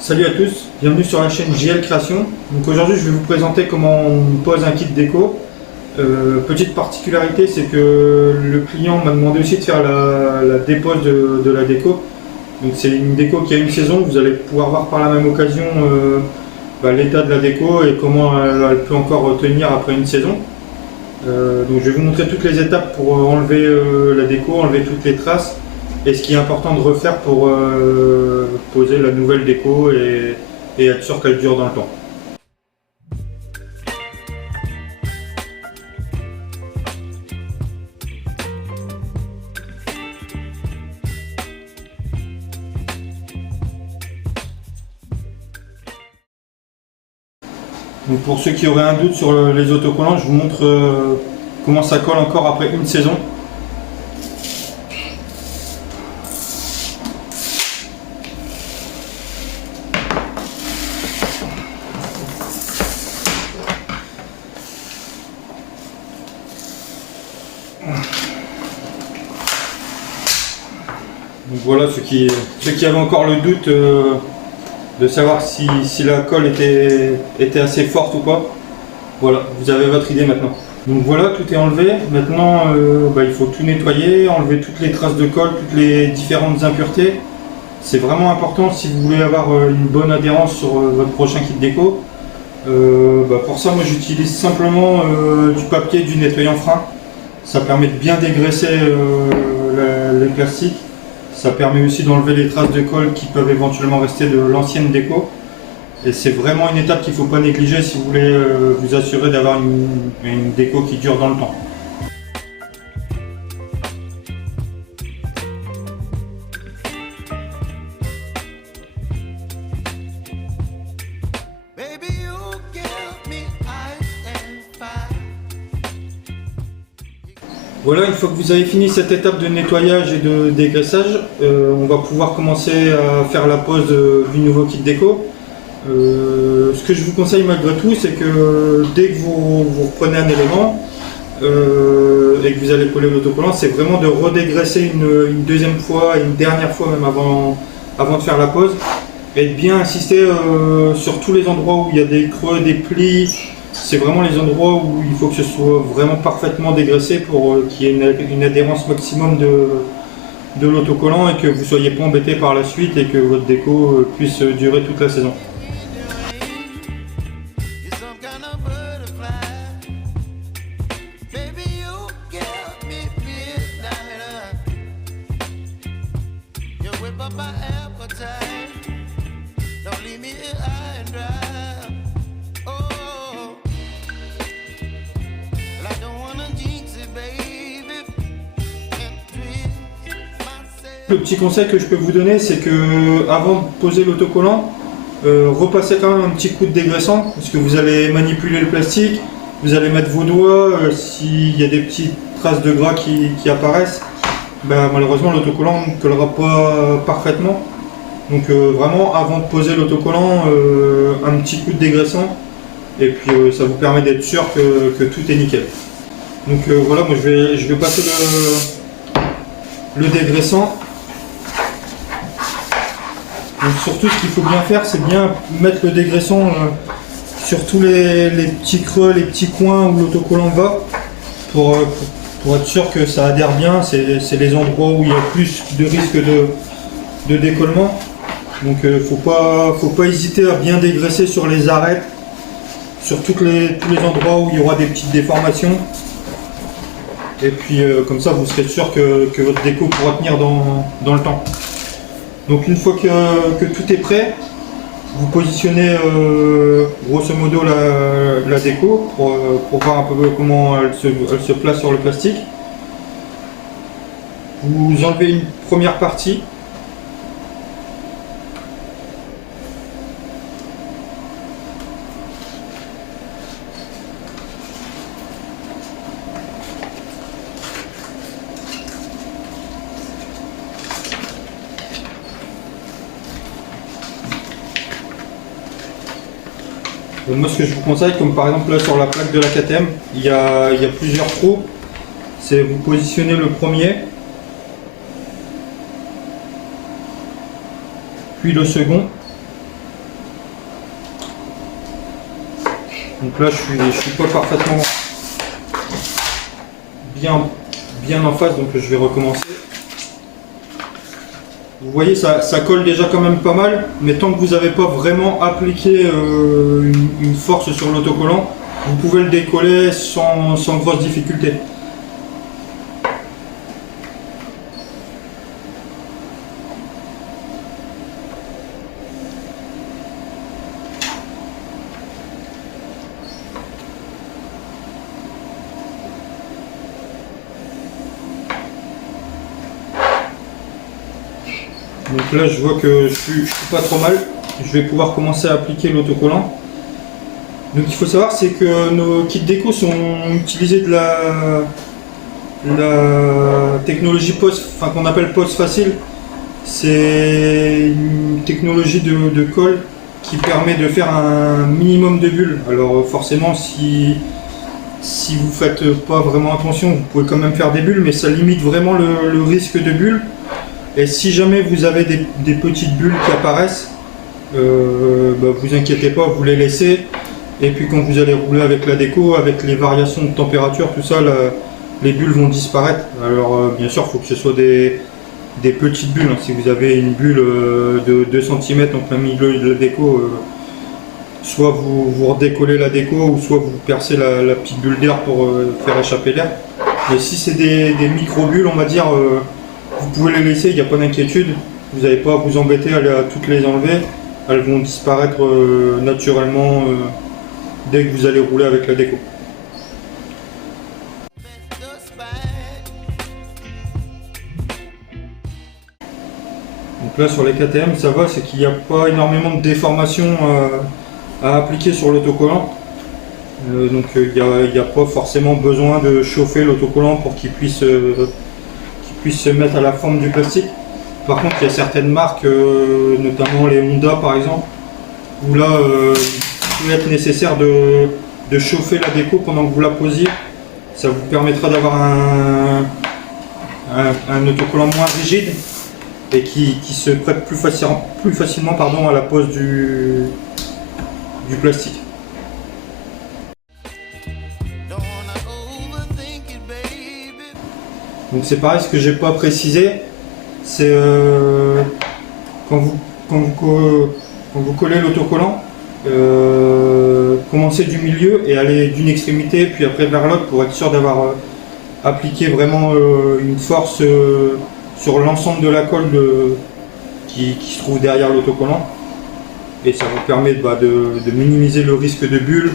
Salut à tous, bienvenue sur la chaîne JL Création. Donc aujourd'hui je vais vous présenter comment on pose un kit déco. Petite particularité, c'est que le client m'a demandé aussi de faire la dépose de la déco. Donc c'est une déco qui a une saison, vous allez pouvoir voir par la même occasion l'état de la déco et comment elle peut encore tenir après une saison. Donc je vais vous montrer toutes les étapes pour enlever la déco, enlever toutes les traces et ce qui est important de refaire pour poser la nouvelle déco et être sûr qu'elle dure dans le temps. Donc pour ceux qui auraient un doute sur les autocollants, je vous montre comment ça colle encore après une saison. Donc voilà, ceux qui avaient encore le doute de savoir si la colle était assez forte ou pas, voilà, vous avez votre idée maintenant. Donc voilà, tout est enlevé. Maintenant, il faut tout nettoyer, enlever toutes les traces de colle, toutes les différentes impuretés. C'est vraiment important si vous voulez avoir une bonne adhérence sur votre prochain kit déco. Pour ça, moi j'utilise simplement du papier, du nettoyant frein. Ça permet de bien dégraisser les plastiques. Ça permet aussi d'enlever les traces de colle qui peuvent éventuellement rester de l'ancienne déco. Et c'est vraiment une étape qu'il ne faut pas négliger si vous voulez vous assurer d'avoir une déco qui dure dans le temps. Voilà, une fois que vous avez fini cette étape de nettoyage et de dégraissage, on va pouvoir commencer à faire la pose du nouveau kit déco. Ce que je vous conseille malgré tout, c'est que dès que vous reprenez un élément et que vous allez coller l'autocollant, c'est vraiment de redégraisser une deuxième fois et une dernière fois même avant de faire la pose, et de bien insister sur tous les endroits où il y a des creux, des plis. C'est vraiment les endroits où il faut que ce soit vraiment parfaitement dégraissé pour qu'il y ait une adhérence maximum de l'autocollant et que vous ne soyez pas embêté par la suite et que votre déco puisse durer toute la saison. Le petit conseil que je peux vous donner, c'est que avant de poser l'autocollant, repassez quand même un petit coup de dégraissant, parce que vous allez manipuler le plastique, vous allez mettre vos doigts, s'il y a des petites traces de gras qui apparaissent, malheureusement l'autocollant ne collera pas parfaitement. Donc vraiment, avant de poser l'autocollant, un petit coup de dégraissant, et puis ça vous permet d'être sûr que tout est nickel. Donc voilà, moi je vais passer le dégraissant. Donc surtout, ce qu'il faut bien faire, c'est bien mettre le dégraissant sur tous les petits creux, les petits coins où l'autocollant va, pour être sûr que ça adhère bien. C'est les endroits où il y a plus de risque de décollement. Donc faut pas hésiter à bien dégraisser sur les arêtes, sur tous les endroits où il y aura des petites déformations. Et puis comme ça, vous serez sûr que votre déco pourra tenir dans le temps. Donc une fois que tout est prêt, vous positionnez grosso modo la déco pour voir un peu comment elle se place sur le plastique. Vous enlevez une première partie. Donc moi, ce que je vous conseille, comme par exemple là sur la plaque de la KTM, il y a plusieurs trous. C'est vous positionnez le premier, puis le second, Donc là je suis pas parfaitement bien en face, donc je vais recommencer. Vous voyez, ça colle déjà quand même pas mal, mais tant que vous n'avez pas vraiment appliqué une force sur l'autocollant, vous pouvez le décoller sans grosse difficulté. Donc là je vois que je suis pas trop mal, je vais pouvoir commencer à appliquer l'autocollant. Donc il faut savoir c'est que nos kits déco sont utilisés de la technologie post, enfin qu'on appelle post facile. C'est une technologie de colle qui permet de faire un minimum de bulles. Alors forcément si vous faites pas vraiment attention, vous pouvez quand même faire des bulles, mais ça limite vraiment le risque de bulles. Et si jamais vous avez des petites bulles qui apparaissent, vous inquiétez pas, vous les laissez. Et puis quand vous allez rouler avec la déco, avec les variations de température, tout ça, les bulles vont disparaître. Alors bien sûr, il faut que ce soit des petites bulles. Si vous avez une bulle de 2 cm en plein milieu de la déco, soit vous redécollez la déco, ou soit vous percez la petite bulle d'air pour faire échapper l'air. Mais si c'est des micro-bulles, on va dire, vous pouvez les laisser, il n'y a pas d'inquiétude. Vous n'avez pas à vous embêter à toutes les enlever. Elles vont disparaître naturellement dès que vous allez rouler avec la déco. Donc là sur les KTM ça va, c'est qu'il n'y a pas énormément de déformation à appliquer sur l'autocollant. Donc il n'y a pas forcément besoin de chauffer l'autocollant pour qu'il puisse se mettre à la forme du plastique. Par contre il y a certaines marques, notamment les Honda par exemple, où là il peut être nécessaire de chauffer la déco pendant que vous la posiez. Ça vous permettra d'avoir un autocollant moins rigide et qui se prête plus facilement à la pose du plastique. Donc c'est pareil, ce que j'ai pas précisé, c'est quand vous collez l'autocollant, commencez du milieu et aller d'une extrémité puis après vers l'autre pour être sûr d'avoir appliqué vraiment une force sur l'ensemble de la colle qui se trouve derrière l'autocollant. Et ça vous permet de minimiser le risque de bulle,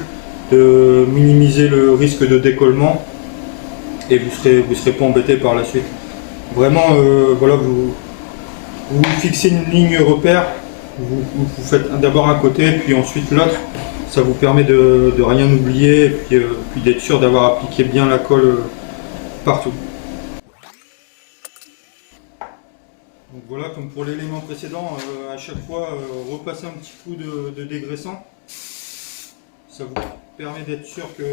de minimiser le risque de décollement, et vous serez pas embêté par la suite. Vraiment, voilà, vous fixez une ligne repère, vous faites d'abord un côté puis ensuite l'autre. Ça vous permet de rien oublier et puis d'être sûr d'avoir appliqué bien la colle partout. Donc voilà, comme pour l'élément précédent, à chaque fois repasser un petit coup de dégraissant. Ça vous permet d'être sûr que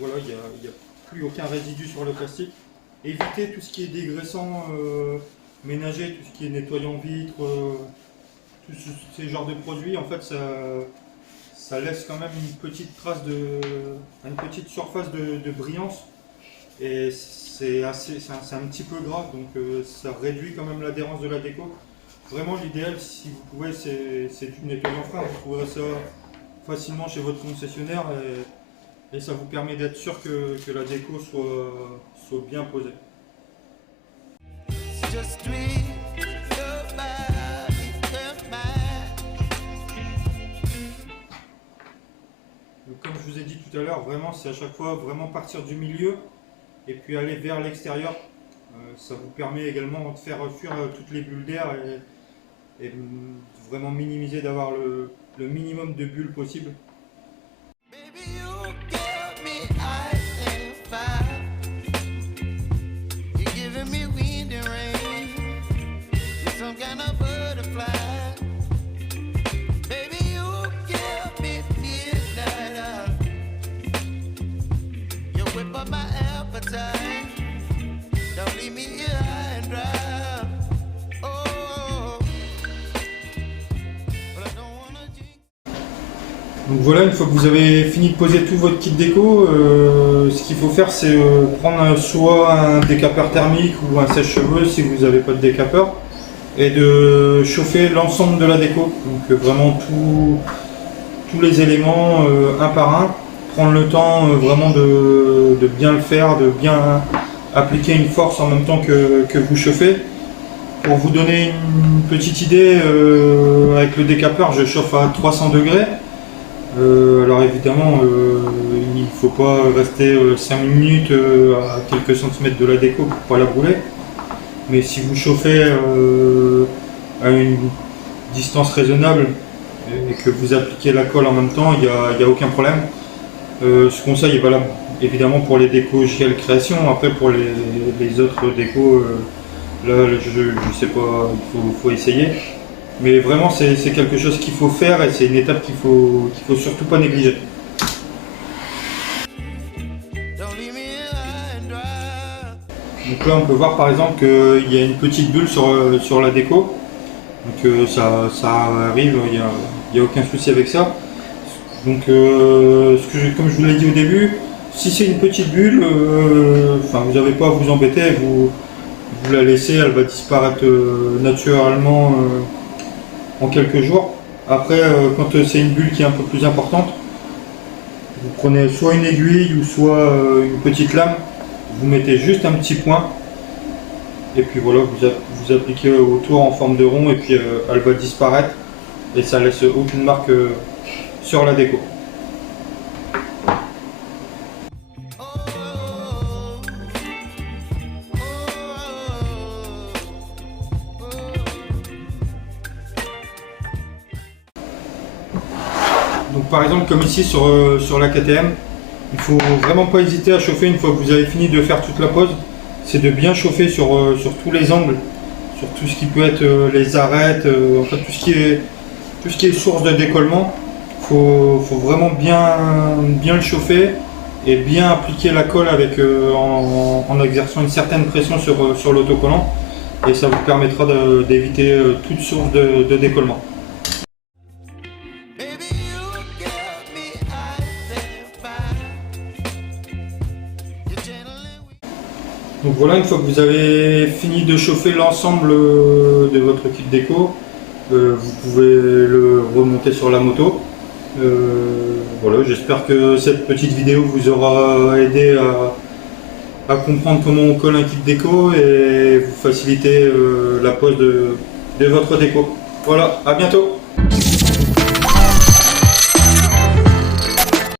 voilà, il n'y a plus aucun résidu sur le plastique. Évitez tout ce qui est dégraissant ménager, tout ce qui est nettoyant vitre, tous ces genres de produits. En fait, ça laisse quand même une petite trace une petite surface de brillance. Et c'est un petit peu grave, donc ça réduit quand même l'adhérence de la déco. Vraiment l'idéal, si vous pouvez, c'est du nettoyant frein. Vous trouverez ça facilement chez votre concessionnaire et ça vous permet d'être sûr que la déco soit bien posée. Donc, comme je vous ai dit tout à l'heure, vraiment c'est à chaque fois vraiment partir du milieu et puis aller vers l'extérieur. Ça vous permet également de faire fuir toutes les bulles d'air et vraiment minimiser, d'avoir le minimum de bulles possible. Donc voilà, une fois que vous avez fini de poser tout votre kit déco, ce qu'il faut faire c'est prendre soit un décapeur thermique ou un sèche-cheveux si vous n'avez pas de décapeur et de chauffer l'ensemble de la déco. Donc vraiment tous les éléments un par un. Prendre le temps vraiment de bien le faire, de bien appliquer une force en même temps que vous chauffez. Pour vous donner une petite idée, avec le décapeur je chauffe à 300 degrés. Alors évidemment il ne faut pas rester 5 minutes à quelques centimètres de la déco pour pas la brûler. Mais si vous chauffez à une distance raisonnable et que vous appliquez la colle en même temps, il n'y a aucun problème. Ce conseil est valable évidemment pour les décos JL Création. Après pour les autres décos, là je sais pas, il faut essayer. Mais vraiment c'est quelque chose qu'il faut faire et c'est une étape qu'il faut surtout pas négliger. Donc là on peut voir par exemple qu'il y a une petite bulle sur la déco. Donc ça arrive, il n'y a aucun souci avec ça. Donc comme je vous l'ai dit au début, si c'est une petite bulle, vous n'avez pas à vous embêter, vous la laissez, elle va disparaître naturellement en quelques jours. Après quand c'est une bulle qui est un peu plus importante, vous prenez soit une aiguille ou soit une petite lame, vous mettez juste un petit point et puis voilà, vous appliquez autour en forme de rond et puis elle va disparaître et ça laisse aucune marque sur la déco. Donc par exemple comme ici sur la KTM, il ne faut vraiment pas hésiter à chauffer une fois que vous avez fini de faire toute la pose. C'est de bien chauffer sur tous les angles, sur tout ce qui peut être les arêtes, en fait tout ce qui est source de décollement. Faut vraiment bien le chauffer et bien appliquer la colle en exerçant une certaine pression sur l'autocollant et ça vous permettra d'éviter toute source de décollement. Donc voilà, une fois que vous avez fini de chauffer l'ensemble de votre kit déco, vous pouvez le remonter sur la moto. Voilà, j'espère que cette petite vidéo vous aura aidé à comprendre comment on colle un kit déco et vous faciliter la pose de votre déco. Voilà, à bientôt!